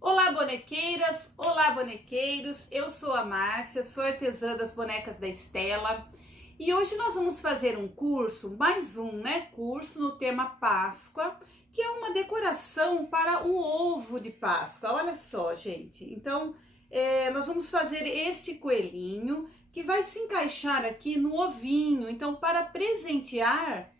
Olá, bonequeiras! Olá, bonequeiros! Eu sou a Márcia, sou artesã das bonecas da Estela e hoje nós vamos fazer um curso, mais um, curso no tema Páscoa, que é uma decoração para o ovo de Páscoa. Olha só, gente! Então, nós vamos fazer este coelhinho que vai se encaixar aqui no ovinho. Então, para presentear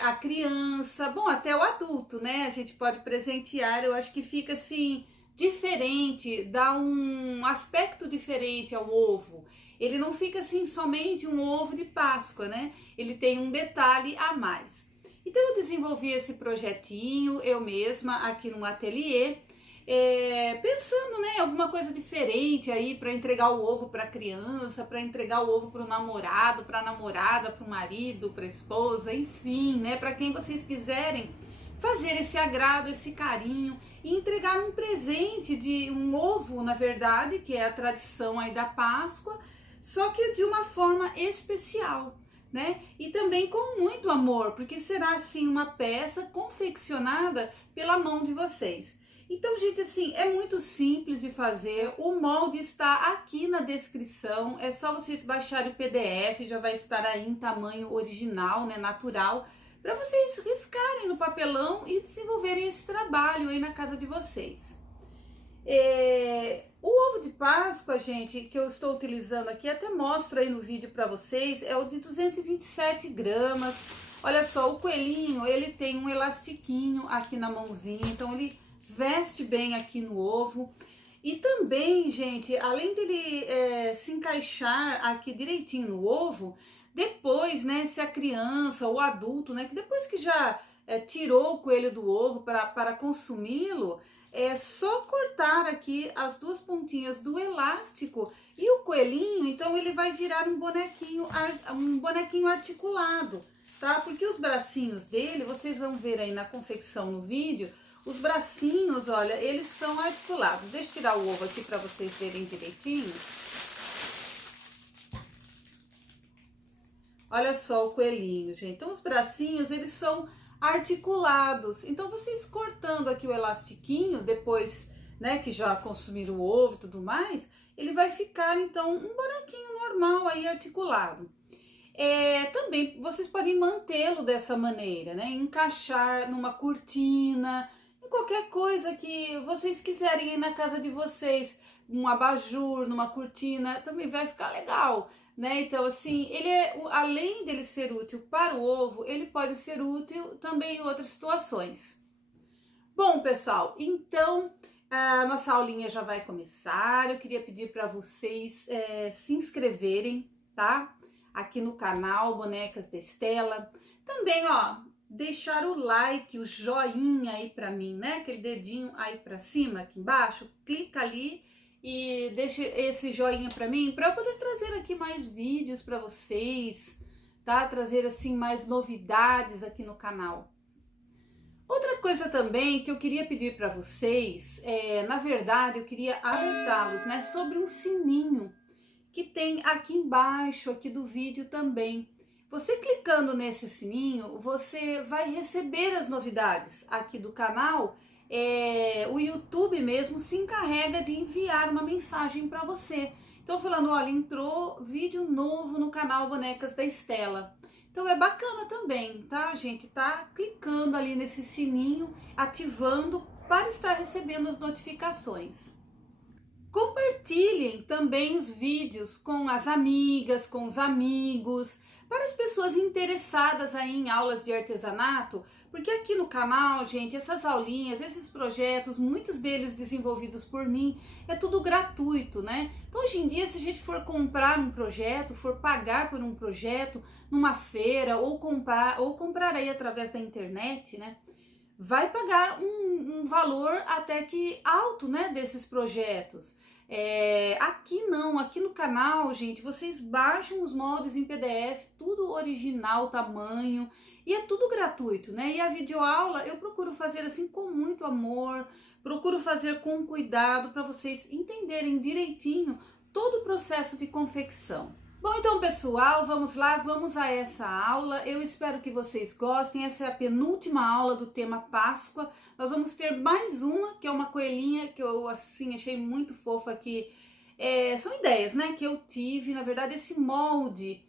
a criança, bom, até o adulto, né? A gente pode presentear, eu acho que fica assim diferente, dá um aspecto diferente ao ovo. Ele não fica assim somente um ovo de Páscoa, né? Ele tem um detalhe a mais. Então eu desenvolvi esse projetinho eu mesma aqui no ateliê, pensando, né, alguma coisa diferente aí para entregar o ovo para a criança, para entregar o ovo para o namorado, para a namorada, para o marido, para a esposa, enfim, né, para quem vocês quiserem fazer esse agrado, esse carinho e entregar um presente de um ovo, na verdade, que é a tradição aí da Páscoa, só que de uma forma especial, né? E também com muito amor, porque será assim uma peça confeccionada pela mão de vocês. Então, gente, assim, é muito simples de fazer, o molde está aqui na descrição, é só vocês baixarem o PDF, já vai estar aí em tamanho original, né, natural, para vocês riscarem no papelão e desenvolverem esse trabalho aí na casa de vocês. O ovo de Páscoa, gente, que eu estou utilizando aqui, até mostro aí no vídeo para vocês, é o de 227 gramas. Olha só, o coelhinho, ele tem um elastiquinho aqui na mãozinha, então ele veste bem aqui no ovo. E também, gente, além dele se encaixar aqui direitinho no ovo, depois, né, se a criança ou adulto, né, que depois que já tirou o coelho do ovo para consumi-lo, é só cortar aqui as duas pontinhas do elástico e o coelhinho, então ele vai virar um bonequinho articulado, tá? Porque os bracinhos dele, vocês vão ver aí na confecção no vídeo, os bracinhos, olha, eles são articulados. Deixa eu tirar o ovo aqui para vocês verem direitinho. Olha só o coelhinho, gente. Então, os bracinhos, eles são articulados. Então, vocês cortando aqui o elastiquinho, depois, né, que já consumiram o ovo e tudo mais, ele vai ficar, então, um bonequinho normal aí, articulado. Também, vocês podem mantê-lo dessa maneira, né? Encaixar numa cortina, em qualquer coisa que vocês quiserem aí na casa de vocês, um abajur, numa cortina, também vai ficar legal, né? Então, assim, além dele ser útil para o ovo, ele pode ser útil também em outras situações. Bom, pessoal, então a nossa aulinha já vai começar. Eu queria pedir para vocês se inscreverem, tá? Aqui no canal Bonecas da Estela. Também, ó, deixar o like, o joinha aí para mim, né? Aquele dedinho aí para cima, aqui embaixo. Clica ali e deixa esse joinha para mim, para eu poder trazer aqui mais vídeos para vocês, tá? Trazer assim mais novidades aqui no canal. Outra coisa também que eu queria pedir para vocês, na verdade, eu queria alertá-los, né, sobre um sininho que tem aqui embaixo aqui do vídeo também. Você clicando nesse sininho, você vai receber as novidades aqui do canal. O YouTube mesmo se encarrega de enviar uma mensagem para você. Então, falando, olha, entrou vídeo novo no canal Bonecas da Estela. Então, é bacana também, tá, gente? Tá clicando ali nesse sininho, ativando para estar recebendo as notificações. Compartilhem também os vídeos com as amigas, com os amigos, para as pessoas interessadas aí em aulas de artesanato, porque aqui no canal, gente, essas aulinhas, esses projetos, muitos deles desenvolvidos por mim, é tudo gratuito, né? Então, hoje em dia, se a gente for comprar um projeto, for pagar por um projeto numa feira ou comprar aí através da internet, né? Vai pagar um valor até que alto, né, desses projetos. Aqui não, aqui no canal, gente, vocês baixam os moldes em PDF, tudo original, tamanho, e é tudo gratuito, né? E a videoaula eu procuro fazer assim com muito amor, procuro fazer com cuidado para vocês entenderem direitinho todo o processo de confecção. Bom, então, pessoal, vamos lá, vamos a essa aula. Eu espero que vocês gostem. Essa é a penúltima aula do tema Páscoa. Nós vamos ter mais uma, que é uma coelhinha que eu, assim, achei muito fofa aqui. São ideias, né, que eu tive. Na verdade, esse molde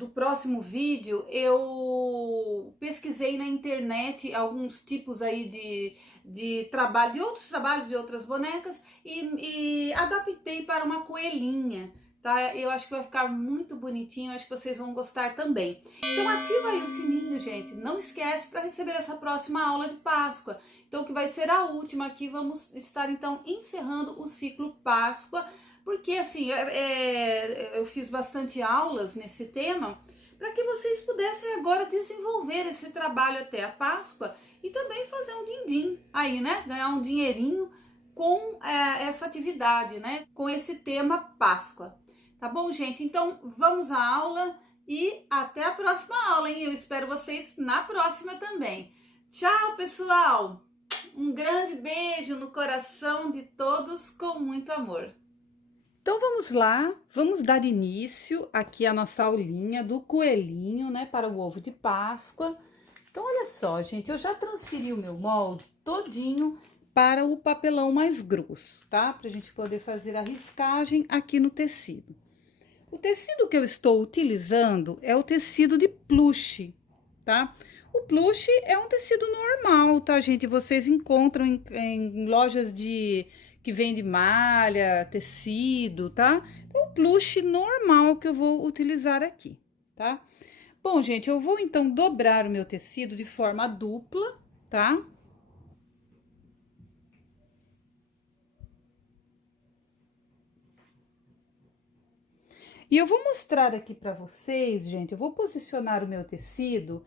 do próximo vídeo, eu pesquisei na internet alguns tipos aí de trabalho, de outros trabalhos, de outras bonecas, e adaptei para uma coelhinha. Tá? Eu acho que vai ficar muito bonitinho, acho que vocês vão gostar também. Então ativa aí o sininho, gente. Não esquece para receber essa próxima aula de Páscoa. Então que vai ser a última aqui, vamos estar então encerrando o ciclo Páscoa, porque assim, eu fiz bastante aulas nesse tema, para que vocês pudessem agora desenvolver esse trabalho até a Páscoa e também fazer um din-din aí, né? Ganhar um dinheirinho com essa atividade, né? Com esse tema Páscoa. Tá bom, gente? Então, vamos à aula e até a próxima aula, hein? Eu espero vocês na próxima também. Tchau, pessoal! Um grande beijo no coração de todos com muito amor. Então, vamos lá, vamos dar início aqui à nossa aulinha do coelhinho, né, para o ovo de Páscoa. Então, olha só, gente, eu já transferi o meu molde todinho para o papelão mais grosso, tá? Pra gente poder fazer a riscagem aqui no tecido. O tecido que eu estou utilizando é o tecido de plush, tá? O plush é um tecido normal, tá, gente? Vocês encontram em lojas que vende malha, tecido, tá? Então, o plush normal que eu vou utilizar aqui, tá? Bom, gente, eu vou então dobrar o meu tecido de forma dupla, tá? E eu vou mostrar aqui para vocês, gente, eu vou posicionar o meu tecido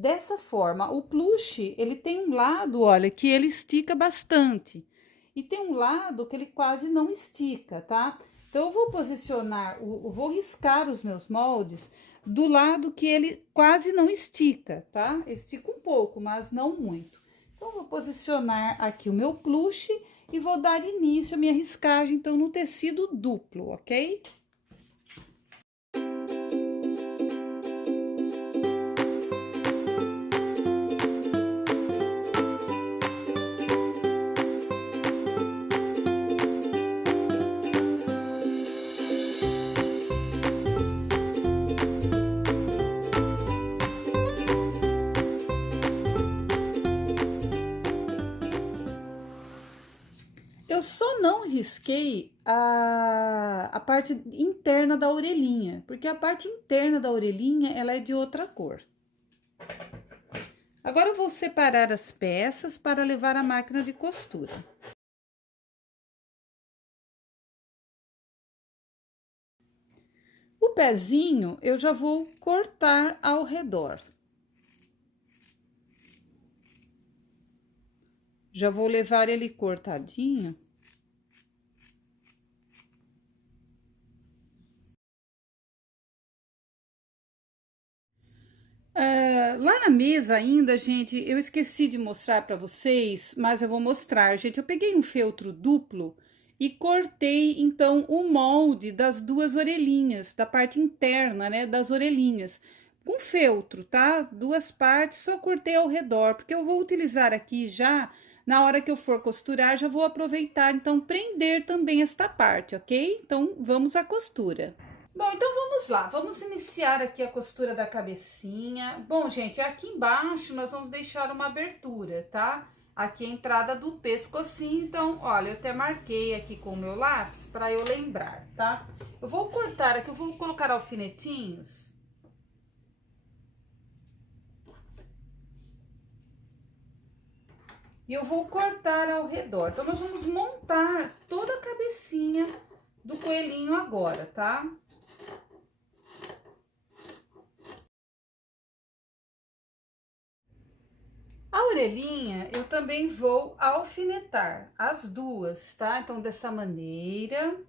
dessa forma. O plush, ele tem um lado, olha, que ele estica bastante. E tem um lado que ele quase não estica, tá? Então, eu vou posicionar, vou riscar os meus moldes do lado que ele quase não estica, tá? Estica um pouco, mas não muito. Então, eu vou posicionar aqui o meu plush e vou dar início à minha riscagem, então, no tecido duplo, ok? Eu só não risquei a parte interna da orelhinha, porque a parte interna da orelhinha, ela é de outra cor. Agora, eu vou separar as peças para levar à máquina de costura. O pezinho, eu já vou cortar ao redor. Já vou levar ele cortadinho. Lá na mesa ainda, gente, eu esqueci de mostrar para vocês, mas eu vou mostrar, gente. Eu peguei um feltro duplo e cortei, então, o molde das duas orelhinhas, da parte interna, né, das orelhinhas. Com feltro, tá? Duas partes, só cortei ao redor, porque eu vou utilizar aqui já, na hora que eu for costurar, já vou aproveitar, então, prender também esta parte, ok? Então, vamos à costura. Bom, então vamos lá, vamos iniciar aqui a costura da cabecinha. Bom, gente, aqui embaixo nós vamos deixar uma abertura, tá? Aqui a entrada do pescocinho, então, olha, eu até marquei aqui com o meu lápis para eu lembrar, tá? Eu vou cortar aqui, eu vou colocar alfinetinhos. E eu vou cortar ao redor. Então, nós vamos montar toda a cabecinha do coelhinho agora, tá? A orelhinha, eu também vou alfinetar as duas, tá? Então, dessa maneira,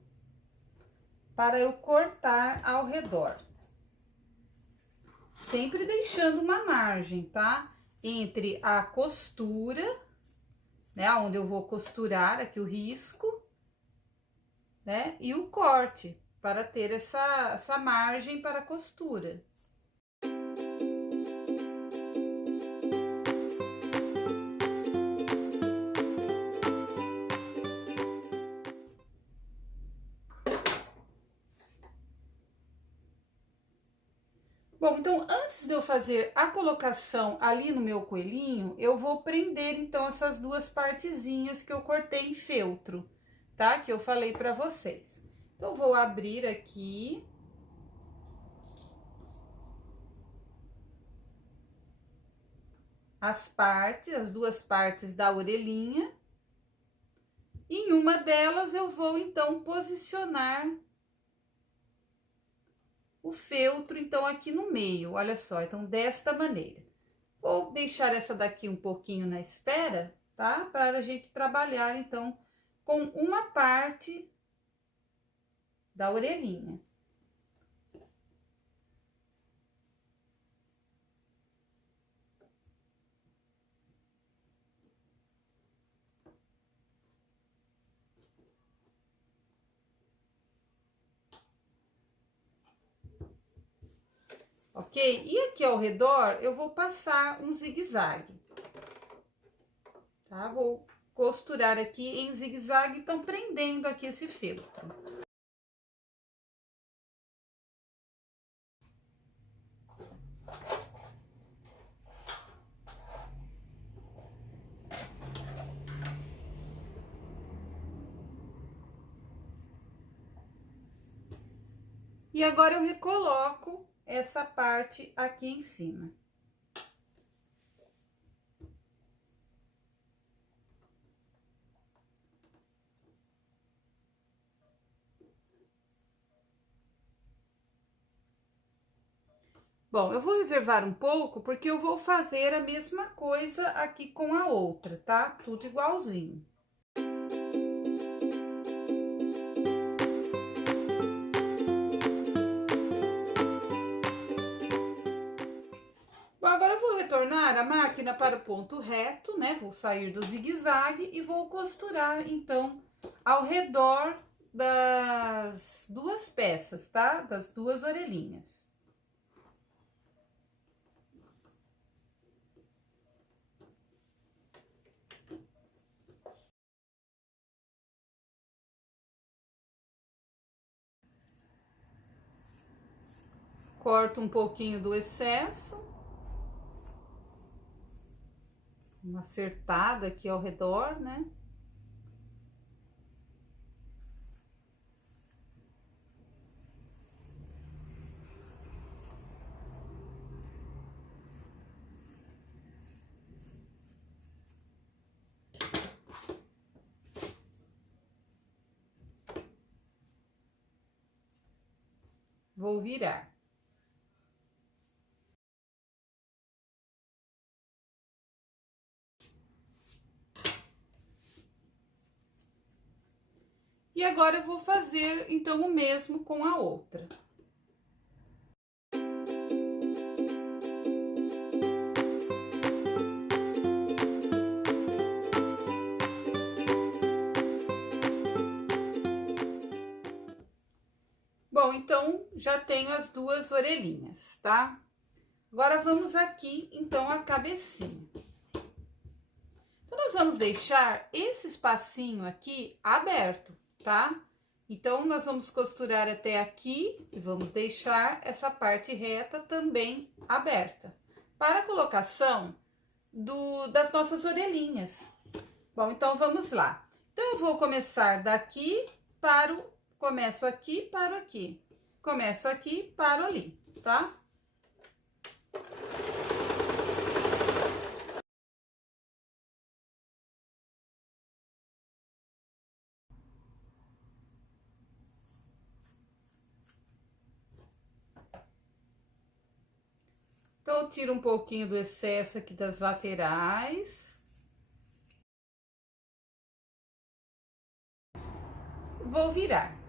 para eu cortar ao redor. Sempre deixando uma margem, tá? Entre a costura, né? Onde eu vou costurar aqui o risco, né? E o corte, para ter essa margem para a costura. Bom, então antes de eu fazer a colocação ali no meu coelhinho, eu vou prender então essas duas partezinhas que eu cortei em feltro, tá? Que eu falei pra vocês. Então, eu vou abrir aqui. As duas partes da orelhinha. Em uma delas, eu vou então posicionar o feltro, então, aqui no meio, olha só, então, desta maneira. Vou deixar essa daqui um pouquinho na espera, tá? Para a gente trabalhar, então, com uma parte da orelhinha. Ok? E aqui ao redor, eu vou passar um zigue-zague, tá? Vou costurar aqui em zigue-zague, então, prendendo aqui esse feltro. E agora, eu recoloco essa parte aqui em cima. Bom, eu vou reservar um pouco, porque eu vou fazer a mesma coisa aqui com a outra, tá? Tudo igualzinho. Bom, agora eu vou retornar a máquina para o ponto reto, né? Vou sair do zigue-zague e vou costurar, então, ao redor das duas peças, tá? Das duas orelhinhas. Corto um pouquinho do excesso. Uma acertada aqui ao redor, né? Vou virar. E agora eu vou fazer, então, o mesmo com a outra. Bom, então, já tenho as duas orelhinhas, tá? Agora, vamos aqui, então, a cabecinha. Então, nós vamos deixar esse espacinho aqui aberto, tá? Então, nós vamos costurar até aqui e vamos deixar essa parte reta também aberta. Para a colocação das nossas orelhinhas. Bom, então, vamos lá. Então, eu vou começar daqui para o... Começo aqui, paro aqui. Começo aqui, paro ali, tá? Então, eu tiro um pouquinho do excesso aqui das laterais. Vou virar.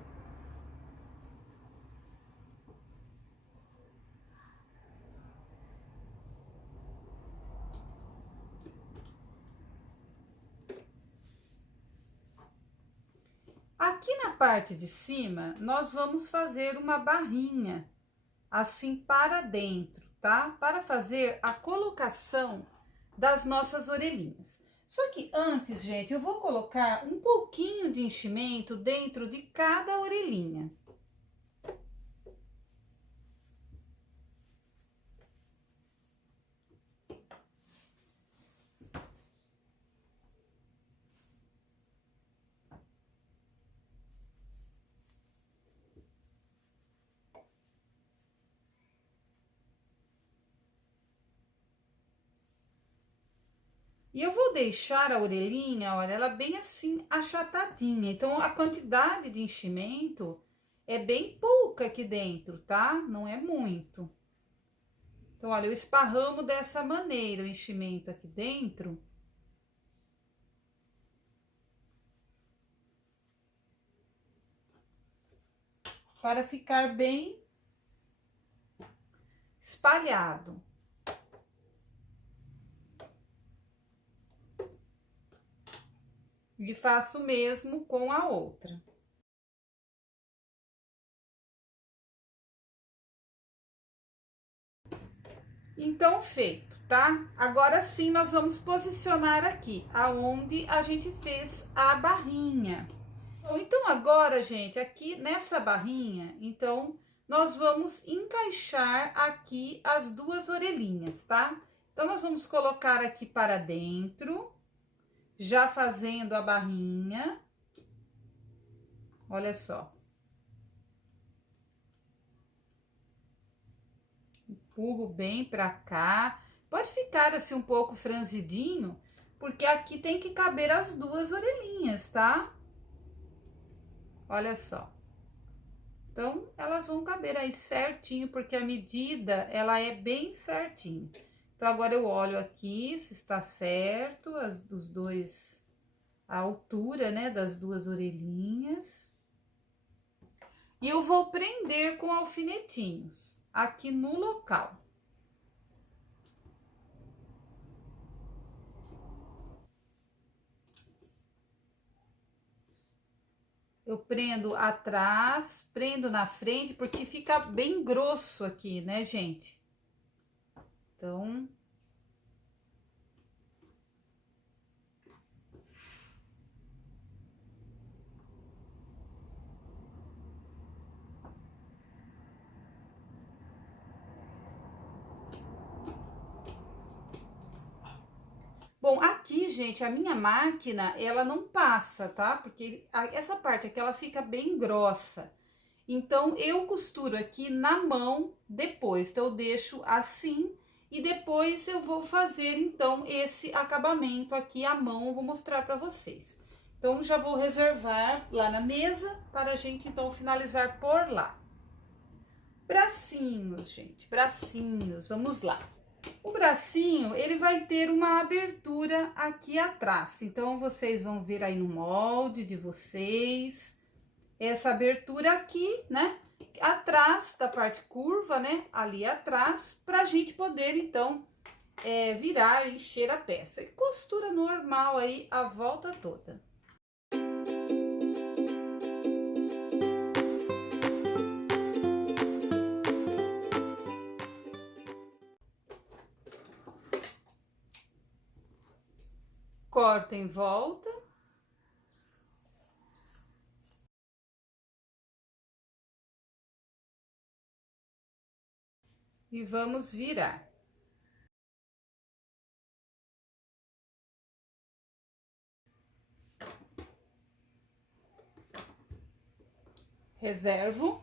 Aqui na parte de cima, nós vamos fazer uma barrinha, assim para dentro, tá? Para fazer a colocação das nossas orelhinhas. Só que antes, gente, eu vou colocar um pouquinho de enchimento dentro de cada orelhinha. E eu vou deixar a orelhinha, olha, ela bem assim achatadinha. Então, a quantidade de enchimento é bem pouca aqui dentro, tá? Não é muito. Então, olha, eu esparramo dessa maneira o enchimento aqui dentro. Para ficar bem espalhado. E faço o mesmo com a outra. Então, feito, tá? Agora sim, nós vamos posicionar aqui, aonde a gente fez a barrinha. Então, agora, gente, aqui nessa barrinha, então, nós vamos encaixar aqui as duas orelhinhas, tá? Então, nós vamos colocar aqui para dentro, já fazendo a barrinha. Olha só. Empurro bem pra cá. Pode ficar assim um pouco franzidinho, porque aqui tem que caber as duas orelhinhas, tá? Olha só. Então, elas vão caber aí certinho, porque a medida, ela é bem certinho. Então, agora eu olho aqui se está certo, dos dois, a altura, né, das duas orelhinhas. E eu vou prender com alfinetinhos aqui no local. Eu prendo atrás, prendo na frente, porque fica bem grosso aqui, né, gente? Então... Bom, aqui, gente, a minha máquina, ela não passa, tá? Porque essa parte aqui, ela fica bem grossa. Então, eu costuro aqui na mão depois. Então, eu deixo assim e depois eu vou fazer, então, esse acabamento aqui à mão. Eu vou mostrar pra vocês. Então, já vou reservar lá na mesa para a gente, então, finalizar por lá. Bracinhos, gente, bracinhos, vamos lá. O bracinho, ele vai ter uma abertura aqui atrás. Então, vocês vão ver aí no molde de vocês, essa abertura aqui, né? Atrás da parte curva, né? Ali atrás, pra gente poder, então, virar e encher a peça. E costura normal aí a volta toda. Corta em volta. E vamos virar. Reservo.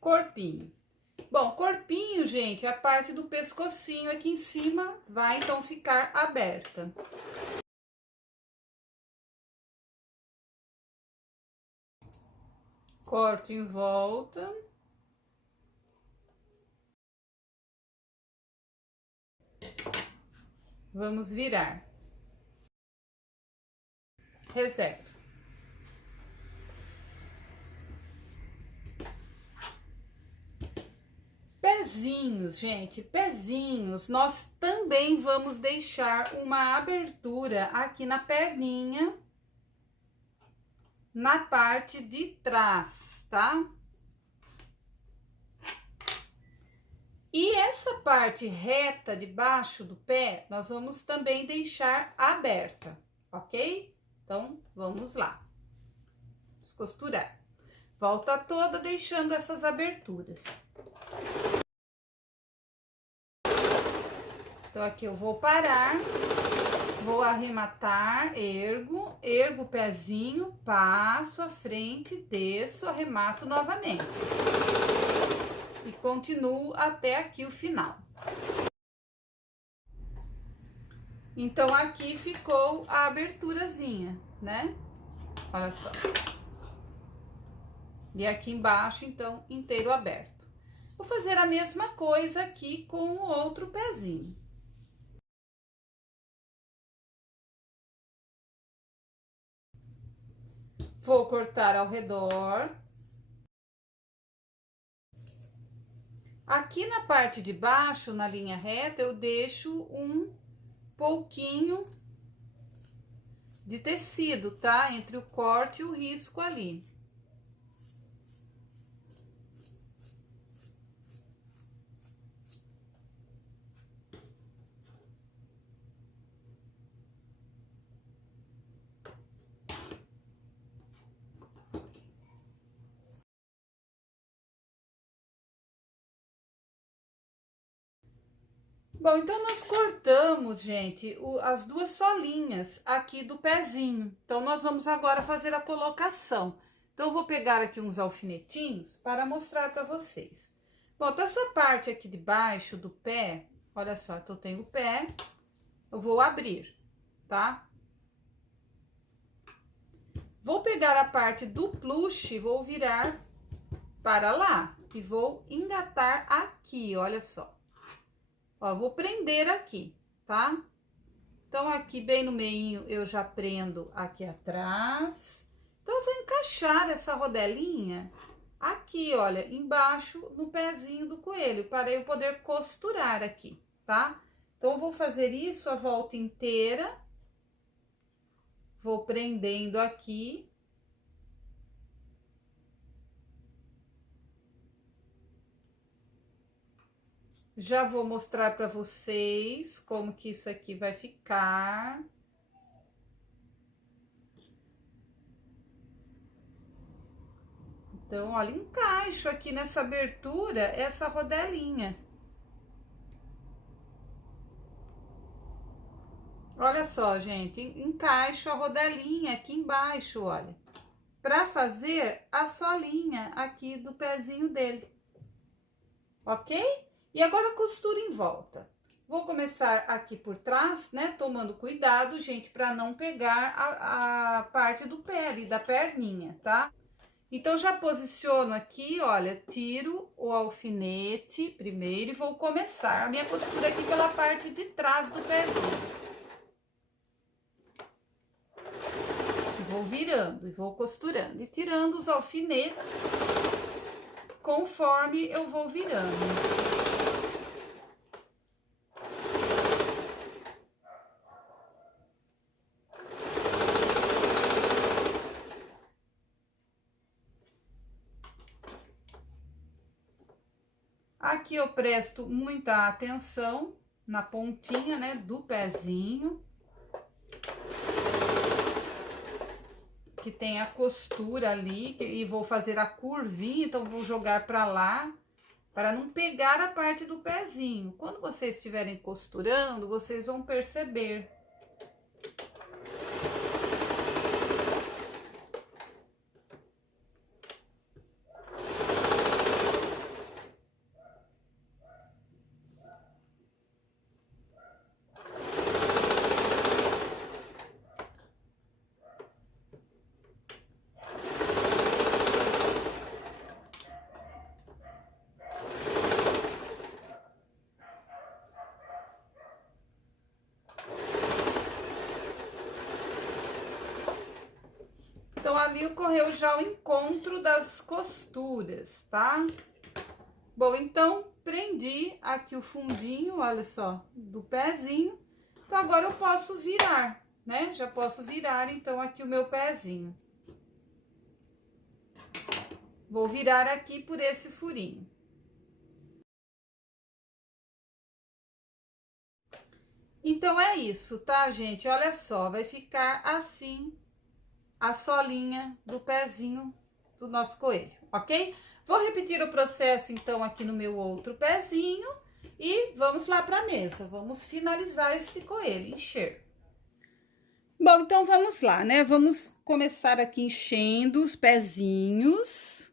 Corpinho. Bom, corpinho, gente, a parte do pescocinho aqui em cima vai, então, ficar aberta. Corto em volta. Vamos virar. Reserva. pezinhos, gente, pezinhos, nós também vamos deixar uma abertura aqui na perninha, na parte de trás, tá? E essa parte reta de baixo do pé, nós vamos também deixar aberta, ok? Então, vamos lá. Vamos costurar. Volta toda deixando essas aberturas. Então, aqui eu vou parar, vou arrematar, ergo o pezinho, passo à frente, desço, arremato novamente. E continuo até aqui o final. Então, aqui ficou a aberturazinha, né? Olha só. E aqui embaixo, então, inteiro aberto. Vou fazer a mesma coisa aqui com o outro pezinho. Vou cortar ao redor. Aqui na parte de baixo, na linha reta, eu deixo um pouquinho de tecido, tá? Entre o corte e o risco ali. Bom, então nós cortamos, gente, as duas solinhas aqui do pezinho. Então, nós vamos agora fazer a colocação. Então, eu vou pegar aqui uns alfinetinhos para mostrar para vocês. Bom, então essa parte aqui de baixo do pé, olha só, então eu tenho o pé, eu vou abrir, tá? Vou pegar a parte do plush, vou virar para lá e vou engatar aqui, olha só. Ó, vou prender aqui, tá? Então, aqui bem no meio eu já prendo aqui atrás. Então, eu vou encaixar essa rodelinha aqui, olha, embaixo no pezinho do coelho, para eu poder costurar aqui, tá? Então, eu vou fazer isso a volta inteira. Vou prendendo aqui. Já vou mostrar para vocês como que isso aqui vai ficar. Então, olha, encaixo aqui nessa abertura essa rodelinha. Olha só, gente, encaixo a rodelinha aqui embaixo, olha, para fazer a solinha aqui do pezinho dele, ok? E agora costura em volta. Vou começar aqui por trás, né? Tomando cuidado, gente, para não pegar a parte do pé ali, da perninha, tá? Então, já posiciono aqui, olha, tiro o alfinete primeiro e vou começar a minha costura aqui pela parte de trás do pezinho. Vou virando e vou costurando e tirando os alfinetes conforme eu vou virando. Aqui eu presto muita atenção na pontinha, né, do pezinho. Que tem a costura ali, e vou fazer a curvinha, então vou jogar pra lá, para não pegar a parte do pezinho. Quando vocês estiverem costurando, vocês vão perceber. Então, ali ocorreu já o encontro das costuras, tá? Bom, então, prendi aqui o fundinho, olha só, do pezinho. Então, agora eu posso virar, né? Já posso virar, então, aqui o meu pezinho. Vou virar aqui por esse furinho. Então, é isso, tá, gente? Olha só, vai ficar assim a solinha do pezinho do nosso coelho, ok? Vou repetir o processo, então, aqui no meu outro pezinho e vamos lá para a mesa. Vamos finalizar esse coelho, encher. Bom, então, vamos lá, né? Vamos começar aqui enchendo os pezinhos.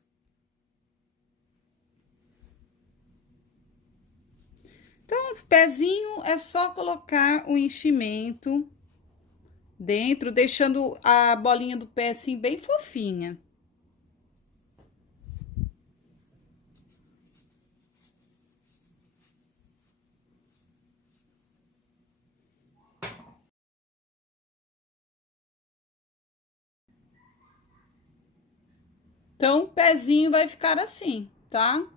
Então, pezinho é só colocar o enchimento dentro, deixando a bolinha do pé assim bem fofinha. Então, o pezinho vai ficar assim, tá?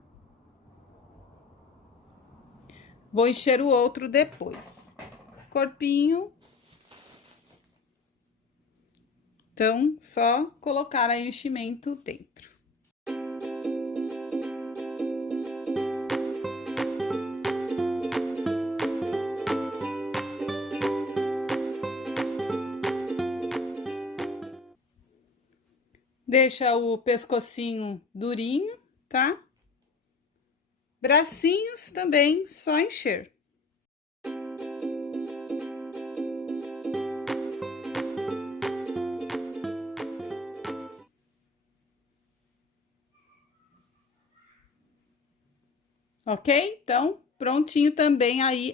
Vou encher o outro depois. Corpinho. Então, só colocar aí o enchimento dentro. Deixa o pescocinho durinho, tá? Bracinhos também, só encher. Ok? Então, prontinho também aí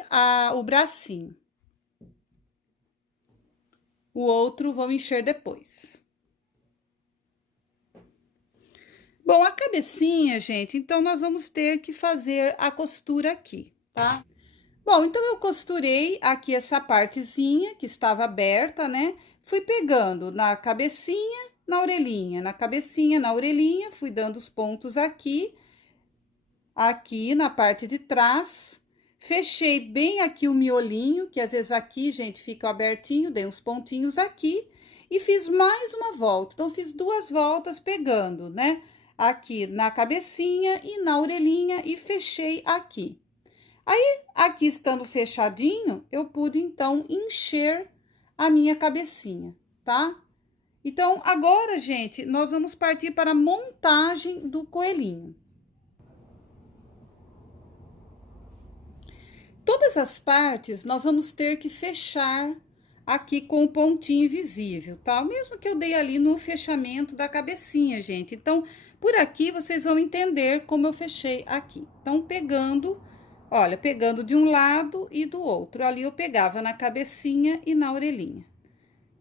o bracinho. O outro vou encher depois. Bom, a cabecinha, gente, então nós vamos ter que fazer a costura aqui, tá? Bom, então eu costurei aqui essa partezinha que estava aberta, né? Fui pegando na cabecinha, na orelhinha, na cabecinha, na orelhinha, fui dando os pontos aqui, aqui na parte de trás. Fechei bem aqui o miolinho, que às vezes aqui, gente, fica abertinho, dei uns pontinhos aqui e fiz mais uma volta. Então, fiz 2 voltas pegando, né? Aqui na cabecinha e na orelhinha e fechei aqui. Aí, aqui estando fechadinho, eu pude, então, encher a minha cabecinha, tá? Então, agora, gente, nós vamos partir para a montagem do coelhinho. Todas as partes, nós vamos ter que fechar aqui com o pontinho invisível, tá? O mesmo que eu dei ali no fechamento da cabecinha, gente. Então, por aqui, vocês vão entender como eu fechei aqui. Então, pegando, olha, pegando de um lado e do outro. Ali, eu pegava na cabecinha e na orelhinha.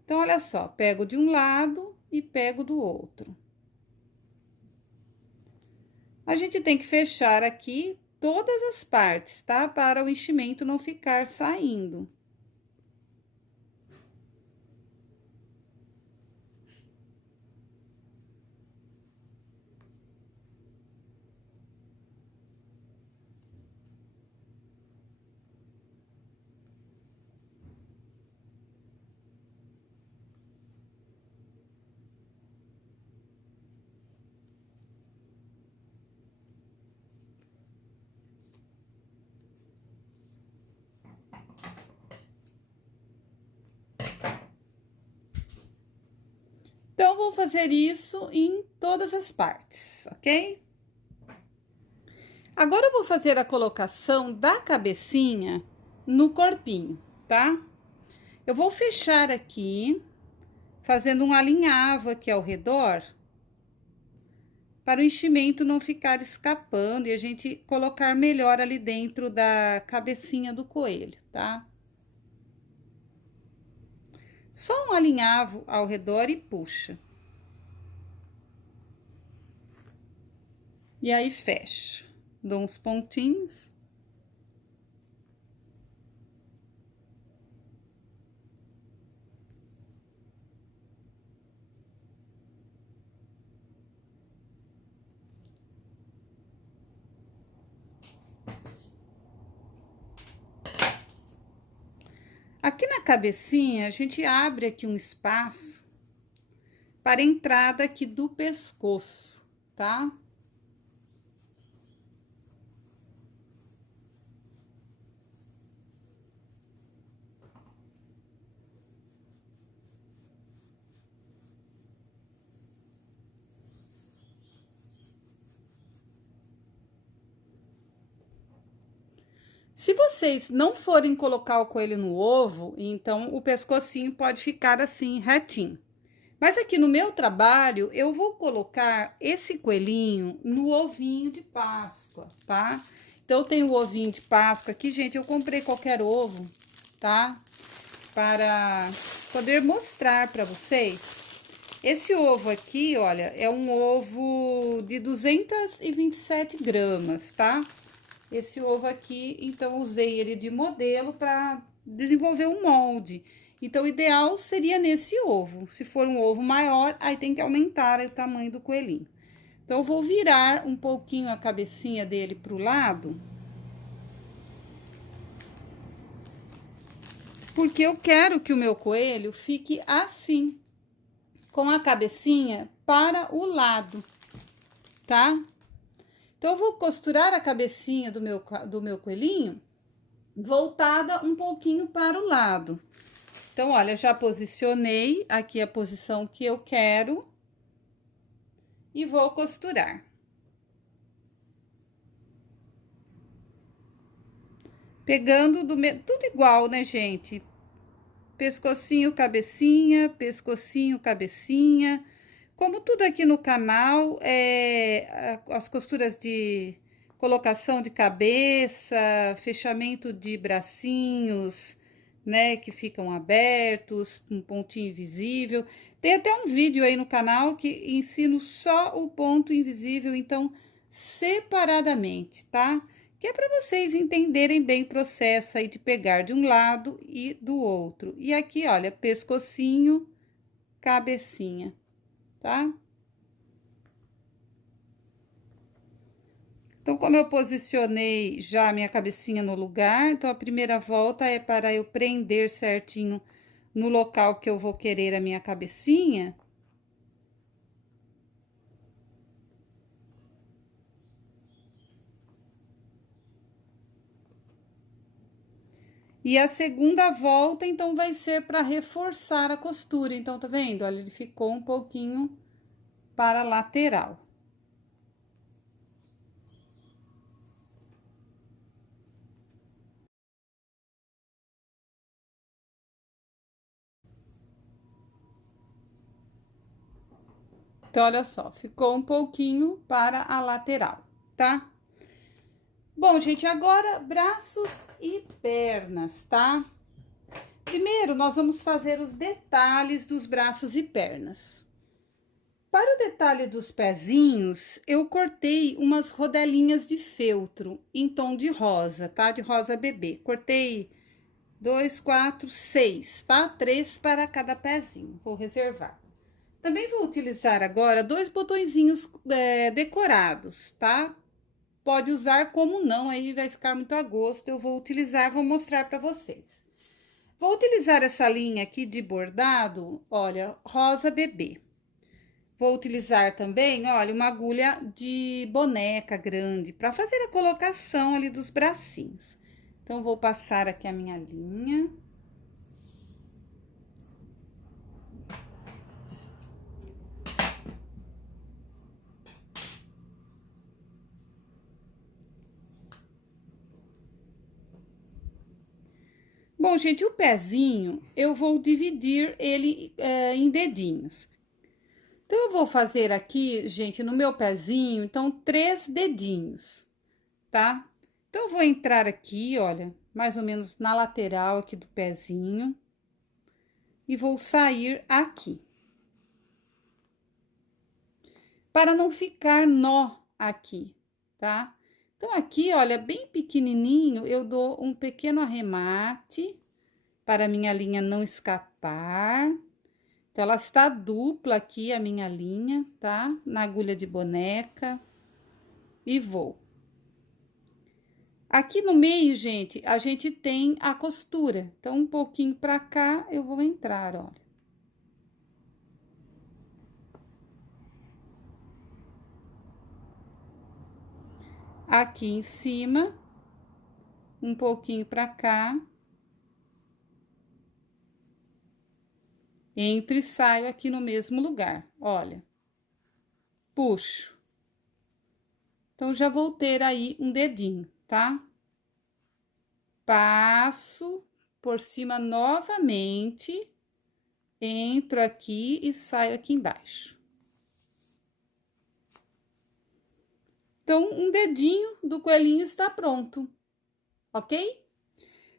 Então, olha só, pego de um lado e pego do outro. A gente tem que fechar aqui todas as partes, tá? Para o enchimento não ficar saindo. Então, vou fazer isso em todas as partes, ok? Agora, eu vou fazer a colocação da cabecinha no corpinho, tá? Eu vou fechar aqui, fazendo um alinhavo aqui ao redor, para o enchimento não ficar escapando e a gente colocar melhor ali dentro da cabecinha do coelho, tá? Só um alinhavo ao redor e puxa. E aí, fecha. Dou uns pontinhos. Aqui na cabecinha, a gente abre aqui um espaço para a entrada aqui do pescoço, tá? Se vocês não forem colocar o coelho no ovo, então o pescocinho pode ficar assim, retinho. Mas aqui no meu trabalho, eu vou colocar esse coelhinho no ovinho de Páscoa, tá? Então, eu tenho o ovinho de Páscoa aqui, gente, eu comprei qualquer ovo, tá? Para poder mostrar para vocês. Esse ovo aqui, olha, é um ovo de 227 gramas, tá? Esse ovo aqui, então, usei ele de modelo para desenvolver um molde. Então, o ideal seria nesse ovo. Se for um ovo maior, aí tem que aumentar o tamanho do coelhinho. Então, eu vou virar um pouquinho a cabecinha dele pro lado. Porque eu quero que o meu coelho fique assim, com a cabecinha para o lado, tá? Então, eu vou costurar a cabecinha do meu coelhinho voltada um pouquinho para o lado. Então, olha, já posicionei aqui a posição que eu quero e vou costurar. Pegando tudo igual, né, gente? Pescocinho, cabecinha, pescocinho, cabecinha. Como tudo aqui no canal, as costuras de colocação de cabeça, fechamento de bracinhos, né, que ficam abertos, um pontinho invisível. Tem até um vídeo aí no canal que ensino só o ponto invisível, então, separadamente, tá? Que é para vocês entenderem bem o processo aí de pegar de um lado e do outro. E aqui, olha, pescocinho, cabecinha, tá? Então, como eu posicionei já a minha cabecinha no lugar, então a primeira volta é para eu prender certinho no local que eu vou querer a minha cabecinha. E a segunda volta, então, vai ser para reforçar a costura. Então, tá vendo? Olha, ele ficou um pouquinho para a lateral. Então, olha só, ficou um pouquinho para a lateral, tá? Bom, gente, agora braços e pernas, tá? Primeiro, nós vamos fazer os detalhes dos braços e pernas. Para o detalhe dos pezinhos, eu cortei umas rodelinhas de feltro em tom de rosa, tá? De rosa bebê. Cortei 2, 4, 6, tá? 3 para cada pezinho, vou reservar. Também vou utilizar agora 2 botõezinhos decorados, tá? Pode usar como não, aí vai ficar muito a gosto. Eu vou utilizar, vou mostrar para vocês. Vou utilizar essa linha aqui de bordado, olha, rosa bebê. Vou utilizar também, olha, uma agulha de boneca grande para fazer a colocação ali dos bracinhos. Então, vou passar aqui a minha linha. Bom, gente, o pezinho, eu vou dividir ele em dedinhos. Então, eu vou fazer aqui, gente, no meu pezinho, então, 3 dedinhos, tá? Então, eu vou entrar aqui, olha, mais ou menos na lateral aqui do pezinho. E vou sair aqui. Para não ficar nó aqui, tá? Então, aqui, olha, bem pequenininho, eu dou um pequeno arremate para a minha linha não escapar. Então, ela está dupla aqui, a minha linha, tá? Na agulha de boneca. E vou. Aqui no meio, gente, a gente tem a costura. Então, um pouquinho pra cá, eu vou entrar, olha. Aqui em cima, um pouquinho pra cá. Entro e saio aqui no mesmo lugar, olha. Puxo. Então, já vou ter aí um dedinho, tá? Passo por cima novamente, entro aqui e saio aqui embaixo. Então, um dedinho do coelhinho está pronto, ok?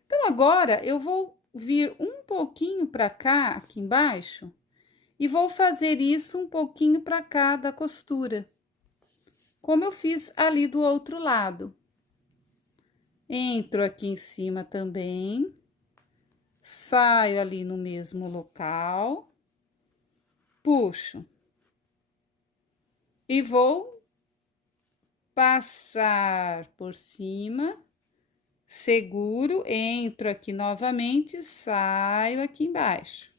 Então, agora, eu vou vir um pouquinho para cá, aqui embaixo, e vou fazer isso um pouquinho para cá da costura, como eu fiz ali do outro lado. Entro aqui em cima também, saio ali no mesmo local, puxo e vou passar por cima, seguro, entro aqui novamente, saio aqui embaixo.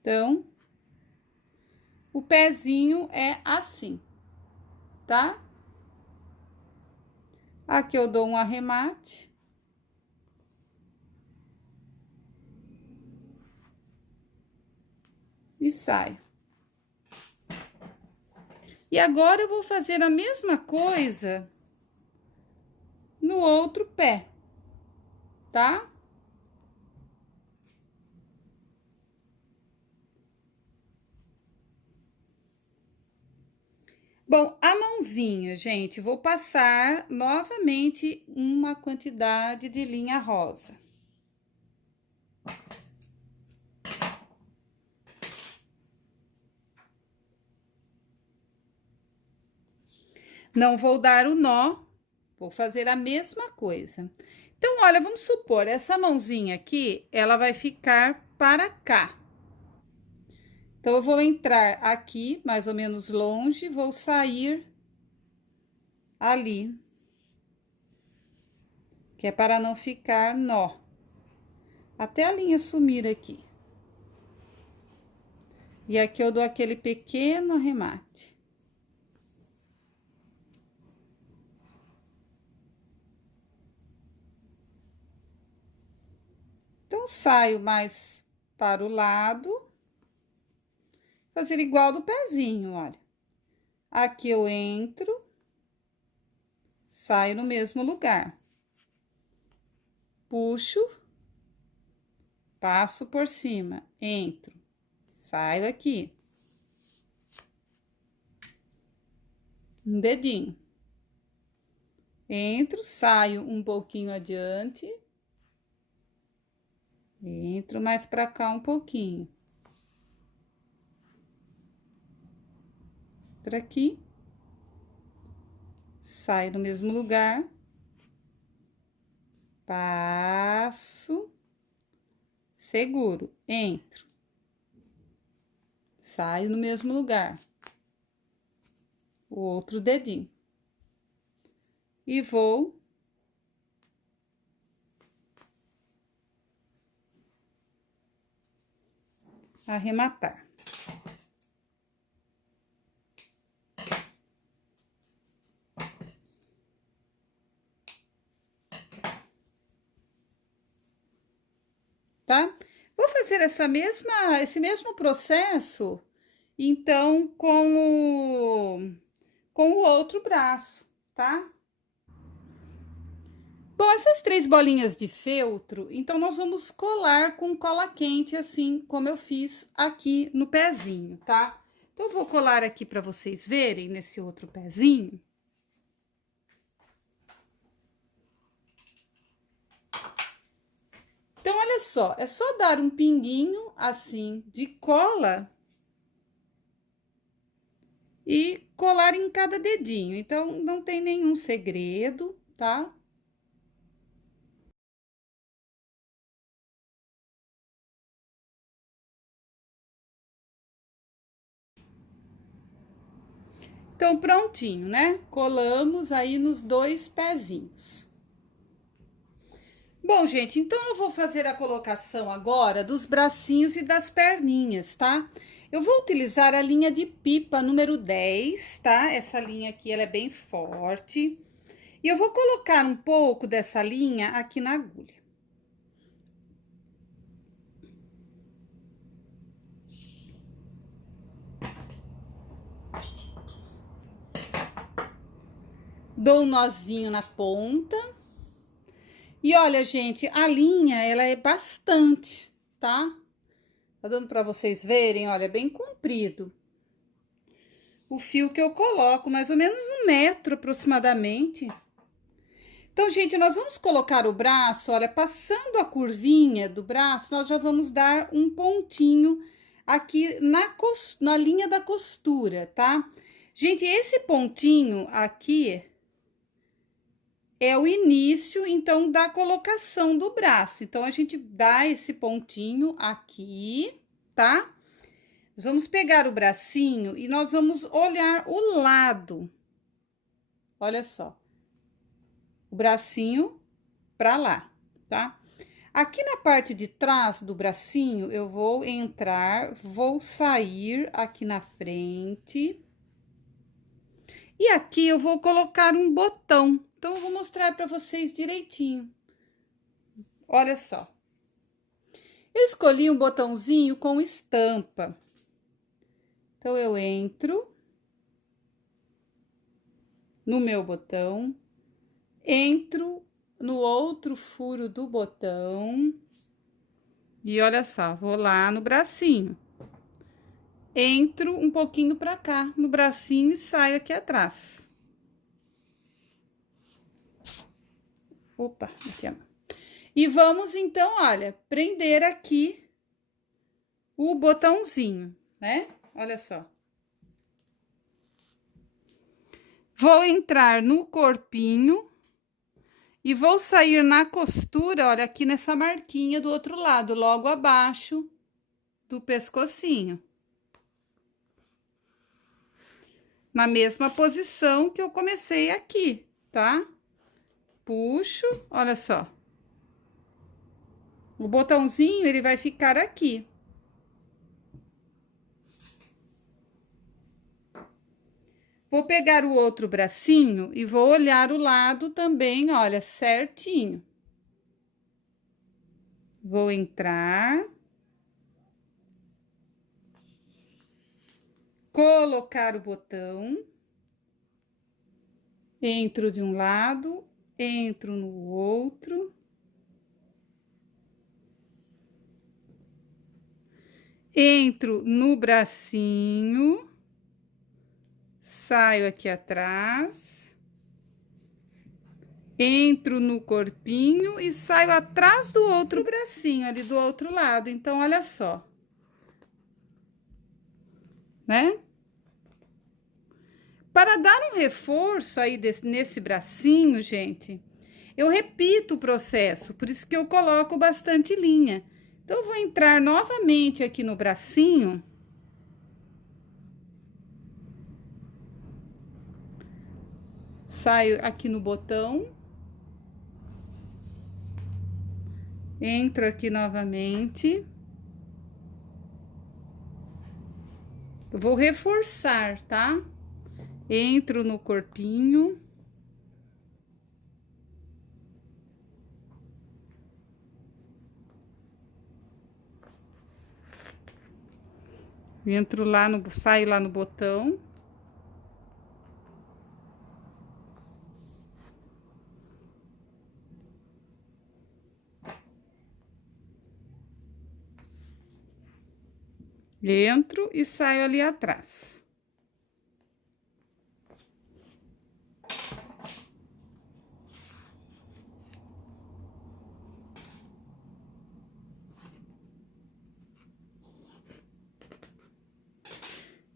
Então, o pezinho é assim, tá? Aqui eu dou um arremate. E saio. E agora, eu vou fazer a mesma coisa no outro pé, tá? Bom, a mãozinha, gente, vou passar novamente uma quantidade de linha rosa. Não vou dar o nó, vou fazer a mesma coisa. Então, olha, vamos supor, essa mãozinha aqui, ela vai ficar para cá. Então, eu vou entrar aqui, mais ou menos longe, vou sair ali, que é para não ficar nó. Até a linha sumir aqui. E aqui eu dou aquele pequeno arremate. Então, saio mais para o lado, fazer igual do pezinho, olha. Aqui eu entro, saio no mesmo lugar. Puxo, passo por cima, entro, saio aqui. Um dedinho. Entro, saio um pouquinho adiante. Entro mais pra cá um pouquinho. Entro aqui. Saio no mesmo lugar. Passo. Seguro. Entro. Saio no mesmo lugar. O outro dedinho. E vou arrematar. Tá? Vou fazer esse mesmo processo, então, com o outro braço, tá? Bom, essas 3 bolinhas de feltro, então, nós vamos colar com cola quente, assim como eu fiz aqui no pezinho, tá? Então, eu vou colar aqui para vocês verem nesse outro pezinho. Então, olha só, é só dar um pinguinho, assim, de cola e colar em cada dedinho. Então, não tem nenhum segredo, tá? Então, prontinho, né? Colamos aí nos 2 pezinhos. Bom, gente, então eu vou fazer a colocação agora dos bracinhos e das perninhas, tá? Eu vou utilizar a linha de pipa número 10, tá? Essa linha aqui, ela é bem forte. E eu vou colocar um pouco dessa linha aqui na agulha. Dou um nozinho na ponta. E olha, gente, a linha, ela é bastante, tá? Tá dando pra vocês verem, olha, bem comprido. O fio que eu coloco, mais ou menos 1 metro aproximadamente. Então, gente, nós vamos colocar o braço, olha, passando a curvinha do braço, nós já vamos dar um pontinho aqui na linha da costura, tá? Gente, esse pontinho aqui é o início, então, da colocação do braço. Então, a gente dá esse pontinho aqui, tá? Nós vamos pegar o bracinho e nós vamos olhar o lado. Olha só. O bracinho pra lá, tá? Aqui na parte de trás do bracinho, eu vou entrar, vou sair aqui na frente. E aqui eu vou colocar um botão. Então, eu vou mostrar pra vocês direitinho. Olha só. Eu escolhi um botãozinho com estampa. Então, eu entro no meu botão, entro no outro furo do botão e olha só, vou lá no bracinho. Entro um pouquinho pra cá no bracinho e saio aqui atrás. Opa, aqui, ó. E vamos, então, olha, prender aqui o botãozinho, né? Olha só. Vou entrar no corpinho e vou sair na costura, olha, aqui nessa marquinha do outro lado, logo abaixo do pescocinho. Na mesma posição que eu comecei aqui, tá? Puxo, olha só. O botãozinho, ele vai ficar aqui. Vou pegar o outro bracinho e vou olhar o lado também, olha, certinho. Vou entrar. Colocar o botão. Entro de um lado, entro no outro. Entro no bracinho, saio aqui atrás, entro no corpinho e saio atrás do outro bracinho, ali do outro lado. Então, olha só. Né? Para dar um reforço aí nesse bracinho, gente, eu repito o processo, por isso que eu coloco bastante linha. Então, eu vou entrar novamente aqui no bracinho. Saio aqui no botão. Entro aqui novamente. Eu vou reforçar, tá? Entro no corpinho. Entro lá no, saio lá no botão. Entro e saio ali atrás.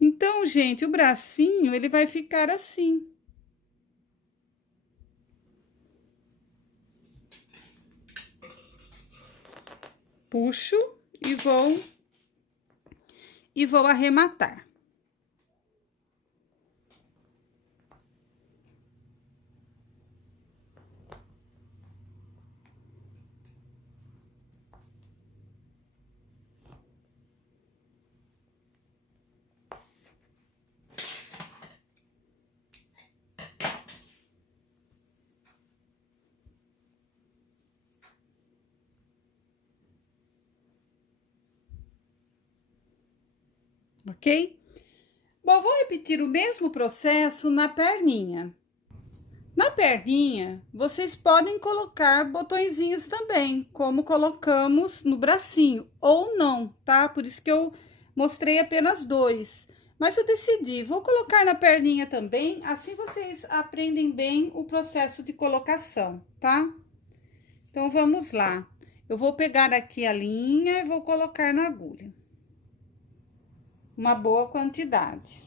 Então, gente, o bracinho, ele vai ficar assim. Puxo e vou arrematar. ok? Bom, vou repetir o mesmo processo na perninha. Na perninha, vocês podem colocar botõezinhos também, como colocamos no bracinho, ou não, tá? Por isso que eu mostrei apenas dois. Mas eu decidi, vou colocar na perninha também, assim vocês aprendem bem o processo de colocação, tá? Então, vamos lá. Eu vou pegar aqui a linha e vou colocar na agulha. Uma boa quantidade.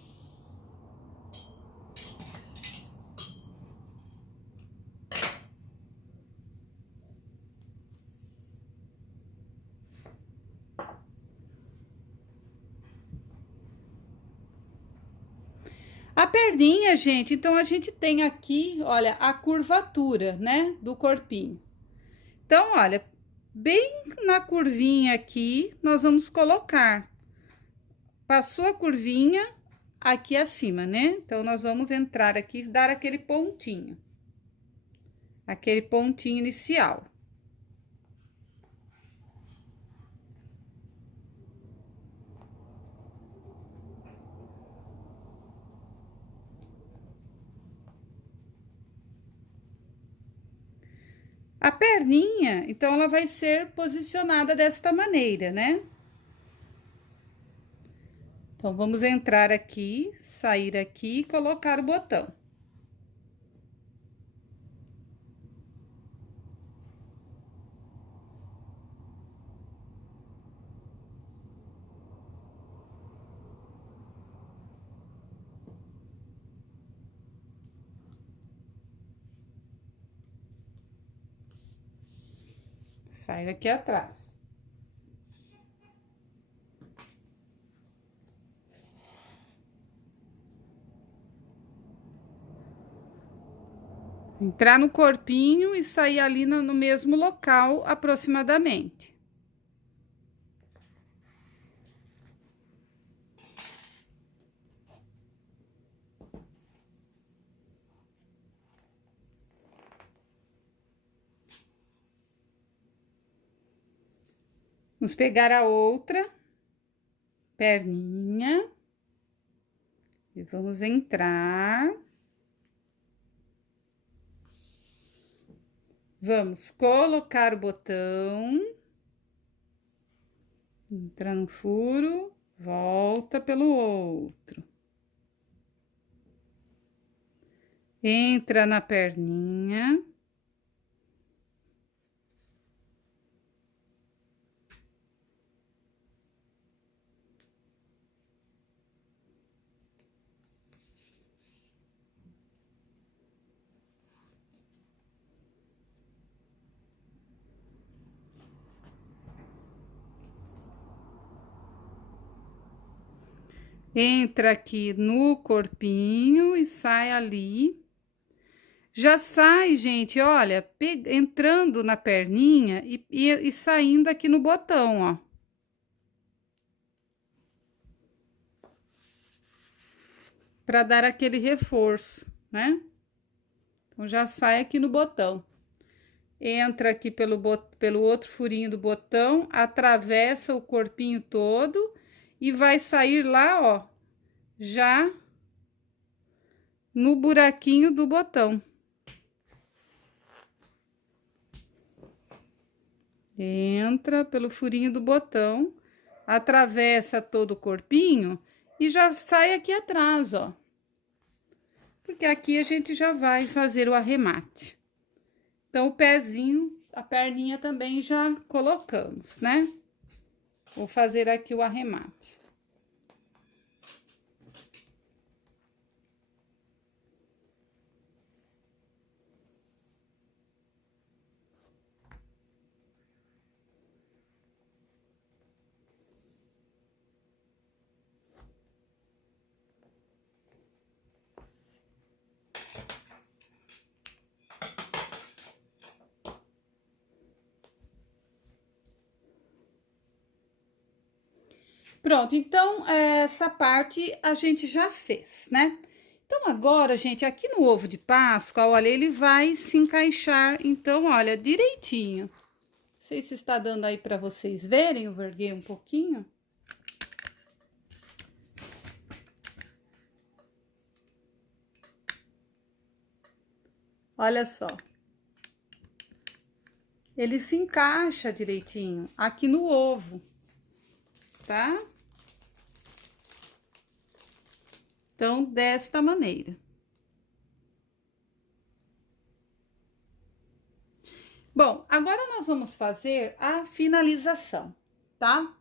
A perninha, gente, então a gente tem aqui, olha, a curvatura, né, do corpinho. Então, olha, bem na curvinha aqui, nós vamos colocar. Passou a curvinha aqui acima, né? Então, nós vamos entrar aqui e dar aquele pontinho. Aquele pontinho inicial. A perninha, então, ela vai ser posicionada desta maneira, né? Então, vamos entrar aqui, sair aqui e colocar o botão. Sair aqui atrás. Entrar no corpinho e sair ali no mesmo local, aproximadamente. Vamos pegar a outra perninha e vamos entrar. Vamos colocar o botão, entrar no furo, volta pelo outro. Entra na perninha. Entra aqui no corpinho e sai ali. Já sai, gente, olha, entrando na perninha e saindo aqui no botão, ó. Para dar aquele reforço, né? Então, já sai aqui no botão. Entra aqui pelo outro furinho do botão, atravessa o corpinho todo e vai sair lá, ó, já no buraquinho do botão. Entra pelo furinho do botão, atravessa todo o corpinho e já sai aqui atrás, ó. Porque aqui a gente já vai fazer o arremate. Então, o pezinho, a perninha também já colocamos, né? Vou fazer aqui o arremate. Pronto, então, essa parte a gente já fez, né? Então, agora, gente, aqui no ovo de Páscoa, olha, ele vai se encaixar, então, olha, direitinho. Não sei se está dando aí para vocês verem, eu verguei um pouquinho. Olha só. Ele se encaixa direitinho aqui no ovo, tá? Então, desta maneira. Bom, agora nós vamos fazer a finalização, tá?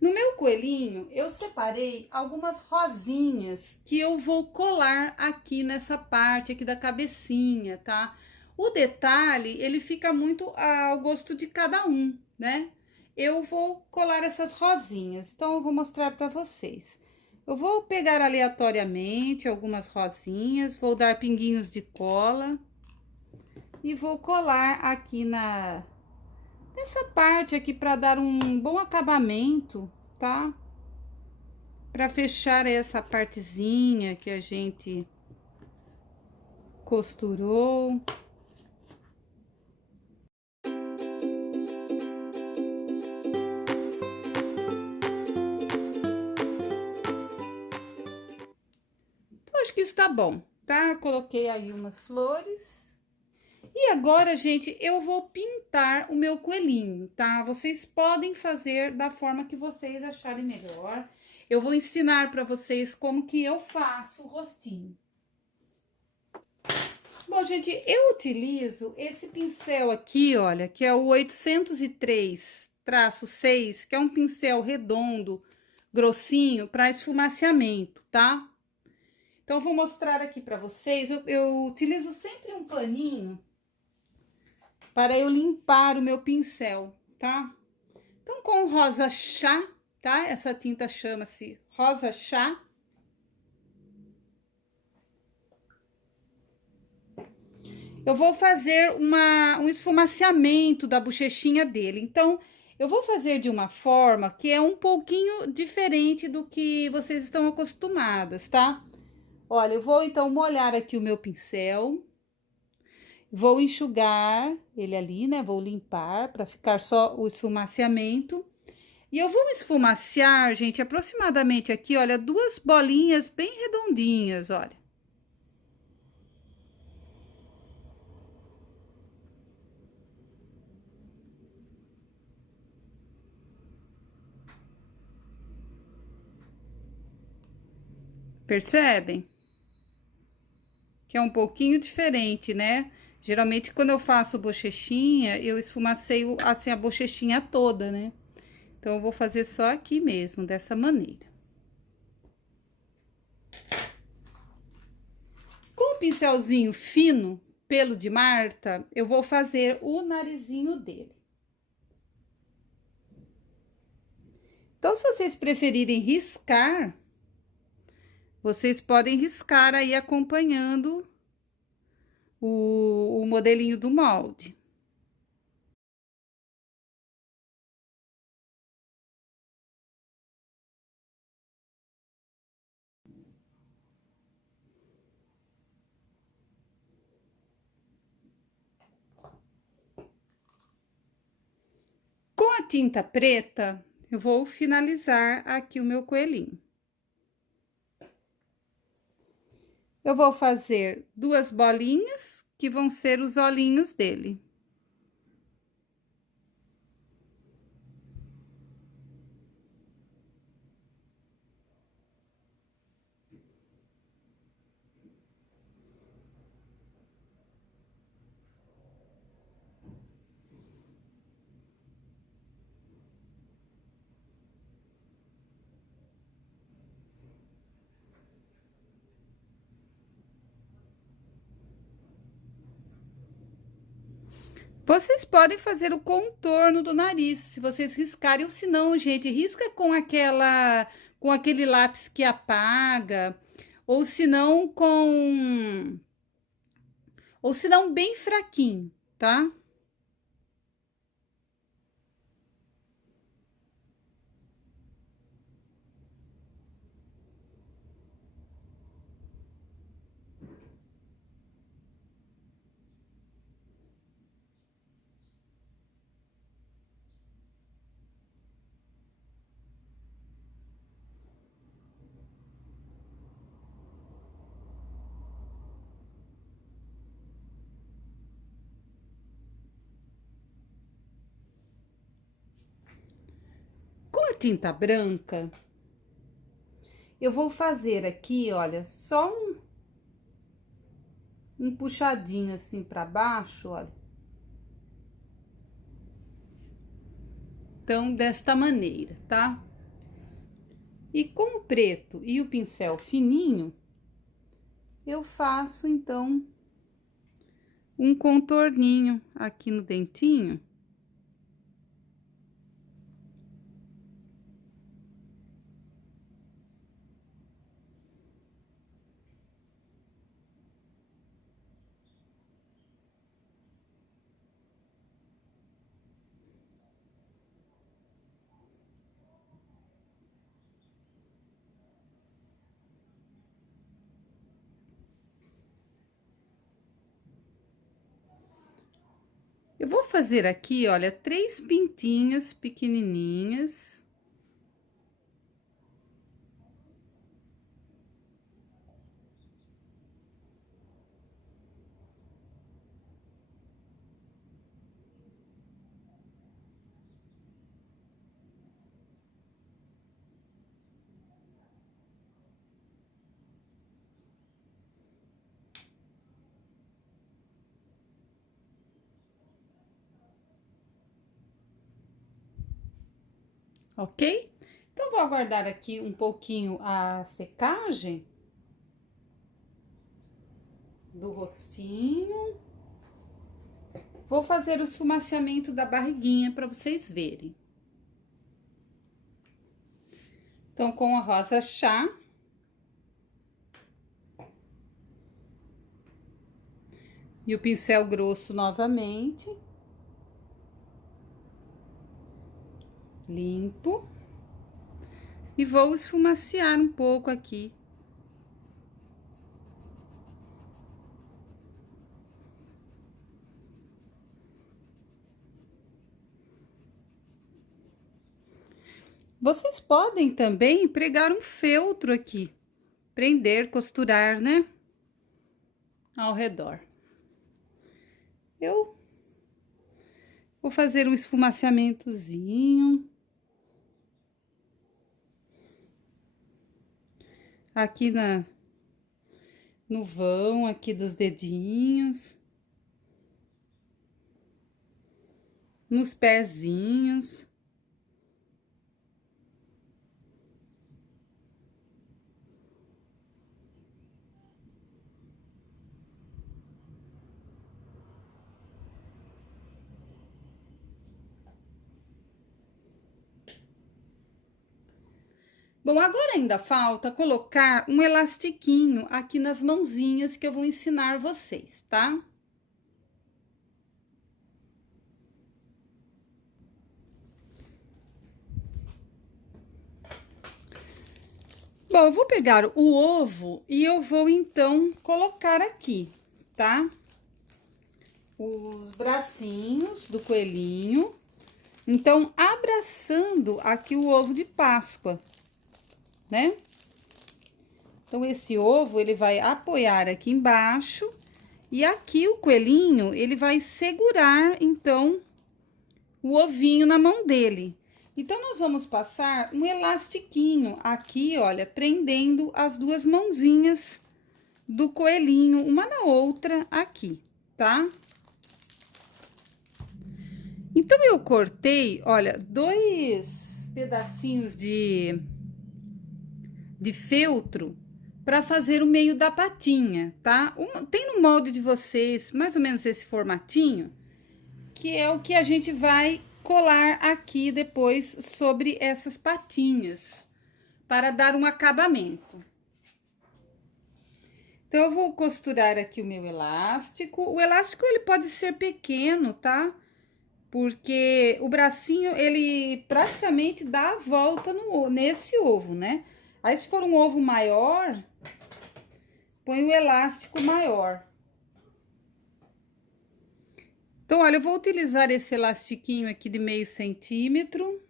No meu coelhinho, eu separei algumas rosinhas que eu vou colar aqui nessa parte aqui da cabecinha, tá? O detalhe, ele fica muito ao gosto de cada um, né? Eu vou colar essas rosinhas, então eu vou mostrar para vocês. Eu vou pegar aleatoriamente algumas rosinhas, vou dar pinguinhos de cola e vou colar aqui nessa parte aqui para dar um bom acabamento, tá? Para fechar essa partezinha que a gente costurou. Então, acho que está bom, tá? Coloquei aí umas flores. E agora, gente, eu vou pintar o meu coelhinho, tá? Vocês podem fazer da forma que vocês acharem melhor. Eu vou ensinar para vocês como que eu faço o rostinho. Bom, gente, eu utilizo esse pincel aqui, olha, que é o 803-6, que é um pincel redondo, grossinho, para esfumaciamento, tá? Então, eu vou mostrar aqui para vocês. Eu utilizo sempre um paninho para eu limpar o meu pincel, tá? Então, com rosa chá, tá? Essa tinta chama-se rosa chá. Eu vou fazer um esfumaciamento da bochechinha dele. Então, eu vou fazer de uma forma que é um pouquinho diferente do que vocês estão acostumadas, tá? Olha, eu vou então molhar aqui o meu pincel. Vou enxugar ele ali, né? Vou limpar para ficar só o esfumaciamento. E eu vou esfumaciar, gente, aproximadamente aqui, olha, 2 bolinhas bem redondinhas, olha. Percebem? Que é um pouquinho diferente, né? Geralmente, quando eu faço bochechinha, eu esfumaceio, assim, a bochechinha toda, né? Então, eu vou fazer só aqui mesmo, dessa maneira. Com o pincelzinho fino, pelo de Marta, eu vou fazer o narizinho dele. Então, se vocês preferirem riscar, vocês podem riscar aí acompanhando o modelinho do molde. Com a tinta preta, eu vou finalizar aqui o meu coelhinho. Eu vou fazer 2 bolinhas, que vão ser os olhinhos dele. Vocês podem fazer o contorno do nariz, se vocês riscarem, ou se não, gente, risca com aquele lápis que apaga, ou se não bem fraquinho, tá? a tinta branca, eu vou fazer aqui, olha, só um puxadinho assim pra baixo, olha. Então, desta maneira, tá? E com o preto e o pincel fininho, eu faço, então, um contorninho aqui no dentinho. Eu vou fazer aqui, olha, 3 pintinhas pequenininhas. Ok? Então, vou aguardar aqui um pouquinho a secagem do rostinho. Vou fazer o esfumaciamento da barriguinha para vocês verem. Então, com a rosa chá. E o pincel grosso novamente. Limpo. E vou esfumaciar um pouco aqui. Vocês podem também pregar um feltro aqui. Prender, costurar, né? Ao redor. Eu vou fazer um esfumaciamentozinho. Aqui no vão aqui dos dedinhos. Nos pezinhos. Bom, agora ainda falta colocar um elastiquinho aqui nas mãozinhas que eu vou ensinar vocês, tá? Bom, eu vou pegar o ovo e eu vou, então, colocar aqui, tá? Os bracinhos do coelhinho. Então, abraçando aqui o ovo de Páscoa, né? Então, esse ovo, ele vai apoiar aqui embaixo. E aqui o coelhinho, ele vai segurar, então, o ovinho na mão dele. Então, nós vamos passar um elastiquinho aqui, olha, prendendo as duas mãozinhas do coelhinho, uma na outra aqui, tá? Então, eu cortei, olha, 2 pedacinhos de feltro para fazer o meio da patinha, tá? Tem no molde de vocês mais ou menos esse formatinho, que é o que a gente vai colar aqui depois sobre essas patinhas, para dar um acabamento. Então, eu vou costurar aqui o meu elástico. O elástico, ele pode ser pequeno, tá? Porque o bracinho, ele praticamente dá a volta nesse ovo, né? Aí, se for um ovo maior, põe o elástico maior. Então, olha, eu vou utilizar esse elastiquinho aqui de meio centímetro.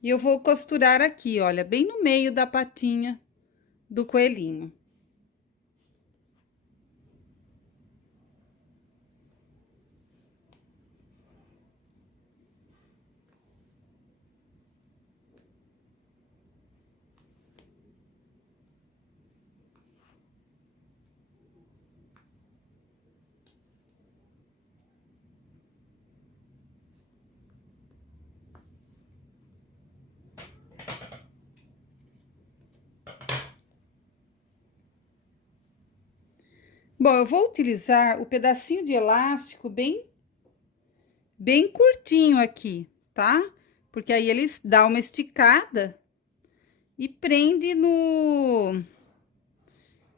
E eu vou costurar aqui, olha, bem no meio da patinha do coelhinho. Bom, eu vou utilizar o pedacinho de elástico bem curtinho aqui, tá? Porque aí eles dão uma esticada e prende no...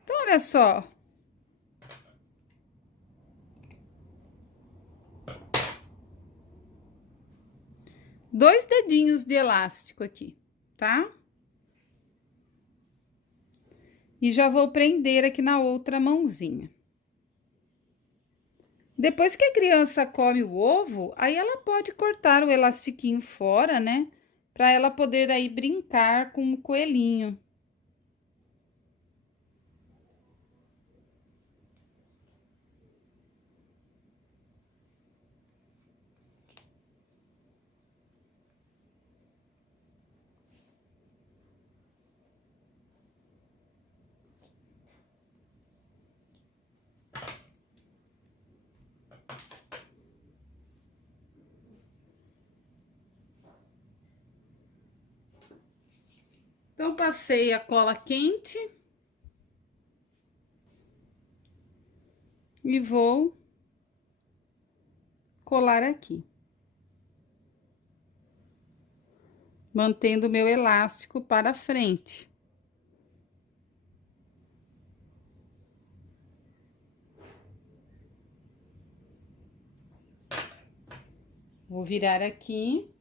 Então, olha só. Dois dedinhos de elástico aqui, tá? E já vou prender aqui na outra mãozinha. Depois que a criança come o ovo, aí ela pode cortar o elastiquinho fora, né? Para ela poder aí brincar com o coelhinho. Então, passei a cola quente e vou colar aqui, mantendo o meu elástico para frente. Vou virar aqui.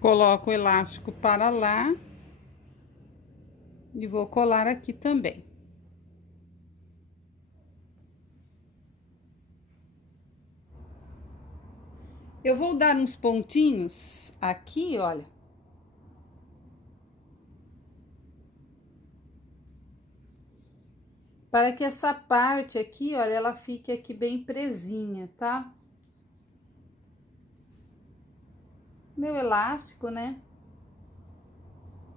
Coloco o elástico para lá. E vou colar aqui também. Eu vou dar uns pontinhos aqui, olha. Para que essa parte aqui, olha, ela fique aqui bem presinha, tá? Meu elástico, né?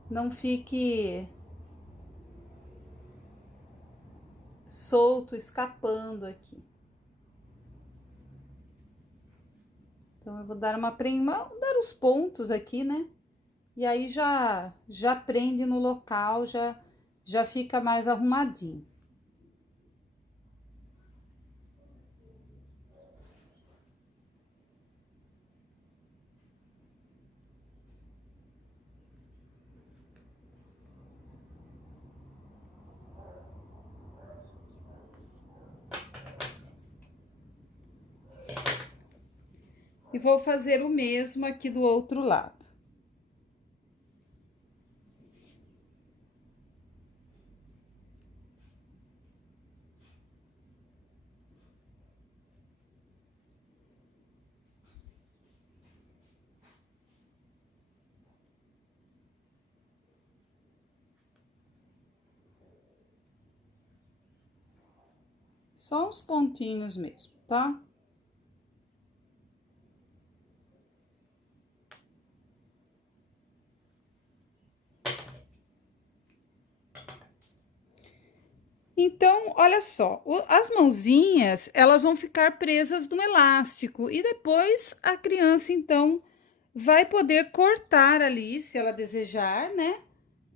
Não fique solto, escapando aqui. Então, eu vou dar dar os pontos aqui, né? E aí já prende no local, já fica mais arrumadinho. E vou fazer o mesmo aqui do outro lado. Só uns pontinhos mesmo, tá? Então, olha só, as mãozinhas, elas vão ficar presas no elástico e depois a criança, então, vai poder cortar ali, se ela desejar, né?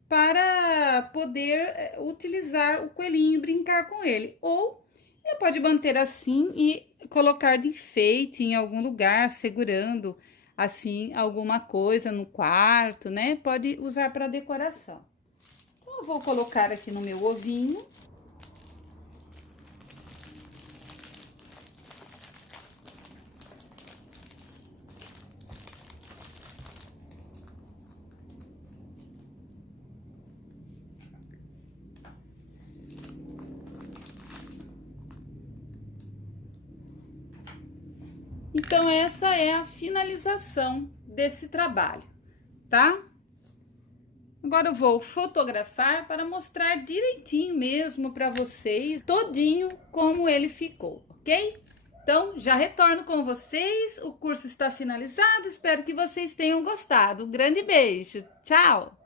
Para poder utilizar o coelhinho, brincar com ele. Ou ele pode manter assim e colocar de enfeite em algum lugar, segurando assim alguma coisa no quarto, né? Pode usar para decoração. Então, eu vou colocar aqui no meu ovinho. Então, essa é a finalização desse trabalho, tá? Agora eu vou fotografar para mostrar direitinho mesmo para vocês, todinho como ele ficou, ok? Então, já retorno com vocês, o curso está finalizado, espero que vocês tenham gostado. Um grande beijo, tchau!